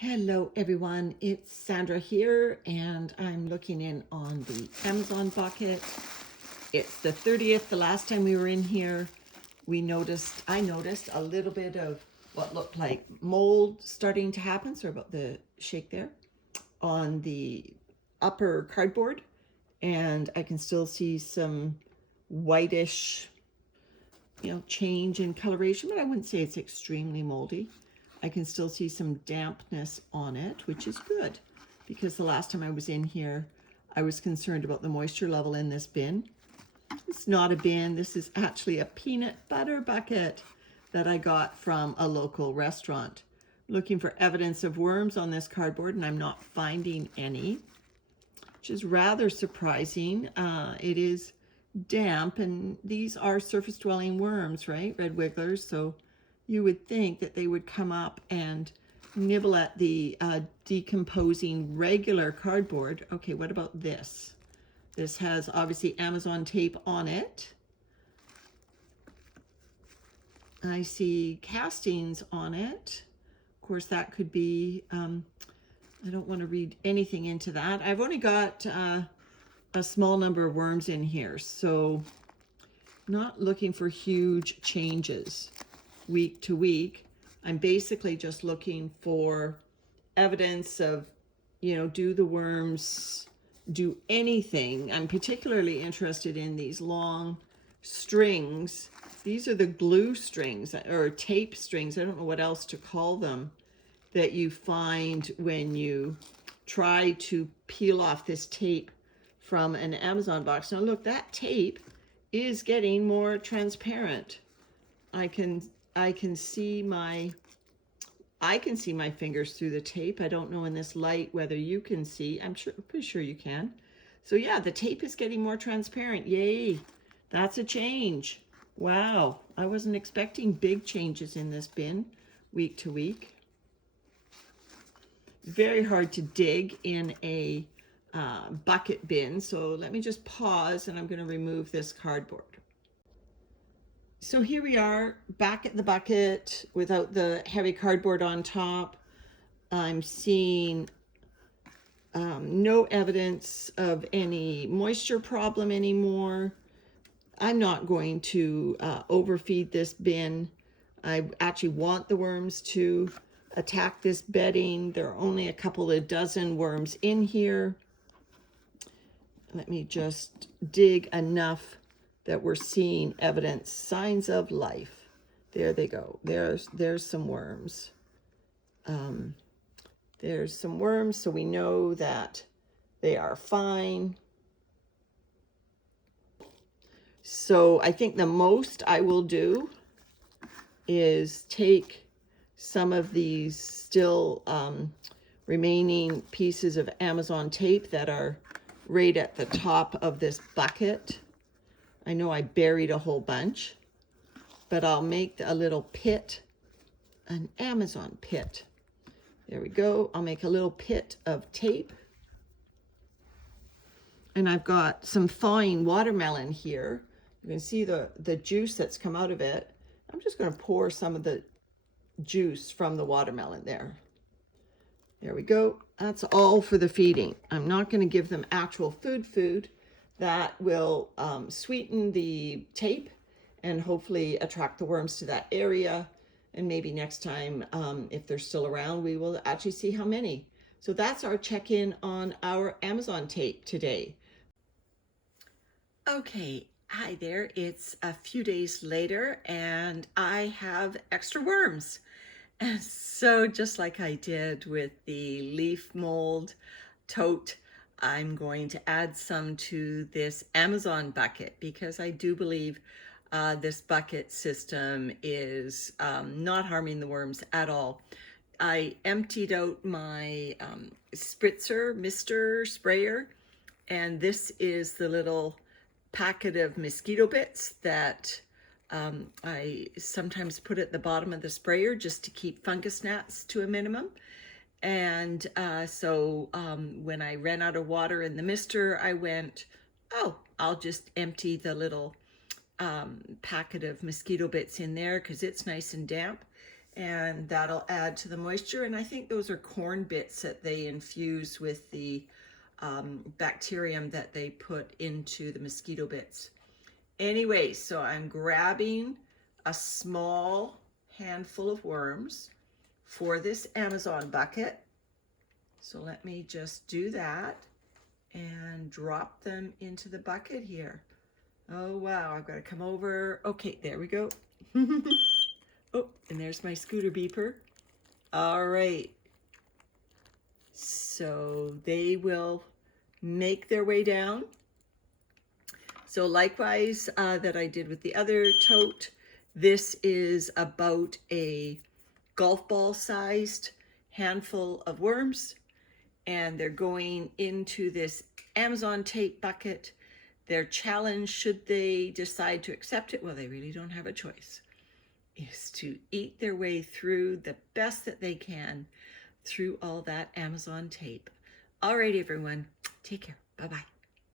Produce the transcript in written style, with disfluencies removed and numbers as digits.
Hello everyone, it's Sandra here and I'm looking in on the Amazon bucket. It's the 30th. The last time we were in here, I noticed a little bit of what looked like mold starting to happen. Sorry about the shake there on the upper cardboard, and I can still see some whitish, change in coloration, but I wouldn't say it's extremely moldy. I can still see some dampness on it, which is good, because the last time I was in here, I was concerned about the moisture level in this bin. It's not a bin, this is actually a peanut butter bucket that I got from a local restaurant. Looking for evidence of worms on this cardboard, and I'm not finding any, which is rather surprising. It is damp, and these are surface dwelling worms, right? Red wigglers. So you would think that they would come up and nibble at the decomposing regular cardboard. Okay, what about this? This has obviously Amazon tape on it. I see castings on it. Of course, that could be, I don't want to read anything into that. I've only got a small number of worms in here, so not looking for huge changes week to week. I'm basically just looking for evidence of, do the worms do anything? I'm particularly interested in these long strings. These are the glue strings or tape strings. I don't know what else to call them, that you find when you try to peel off this tape from an Amazon box. Now look, that tape is getting more transparent. I can see my fingers through the tape. I don't know in this light whether you can see. I'm pretty sure you can. So yeah, the tape is getting more transparent. Yay, that's a change. Wow, I wasn't expecting big changes in this bin week to week. Very hard to dig in a bucket bin. So let me just pause, and I'm going to remove this cardboard. So here we are back at the bucket without the heavy cardboard on top. I'm seeing no evidence of any moisture problem anymore. I'm not going to overfeed this bin. I actually want the worms to attack this bedding. There are only a couple of dozen worms in here. Let me just dig enough that we're seeing evidence, signs of life. There they go. There's some worms. There's some worms, so we know that they are fine. So I think the most I will do is take some of these still remaining pieces of Amazon tape that are right at the top of this bucket. I know I buried a whole bunch, but I'll make a little pit, an Amazon pit. There we go. I'll make a little pit of tape. And I've got some thawing watermelon here. You can see the juice that's come out of it. I'm just going to pour some of the juice from the watermelon there. There we go. That's all for the feeding. I'm not going to give them actual food. That will sweeten the tape and hopefully attract the worms to that area. And maybe next time, if they're still around, we will actually see how many. So that's our check-in on our Amazon tape today. Okay, hi there. It's a few days later and I have extra worms. And so just like I did with the leaf mold tote, I'm going to add some to this Amazon bucket, because I do believe this bucket system is not harming the worms at all. I emptied out my spritzer mister sprayer, and this is the little packet of mosquito bits that I sometimes put at the bottom of the sprayer just to keep fungus gnats to a minimum. And so when I ran out of water in the mister, I went, oh, I'll just empty the little packet of mosquito bits in there because it's nice and damp. and that'll add to the moisture. And I think those are corn bits that they infuse with the bacterium that they put into the mosquito bits. Anyway, so I'm grabbing a small handful of worms for this Amazon bucket. So let me just do that and drop them into the bucket here. Oh wow, I've got to come over. Okay, there we go. Oh, and there's my scooter beeper. All right. So they will make their way down. So likewise that I did with the other tote, this is about a golf ball sized handful of worms, and they're going into this Amazon tape bucket. Their challenge, should they decide to accept it, well, they really don't have a choice, is to eat their way through the best that they can through all that Amazon tape. All right, everyone, take care. Bye-bye.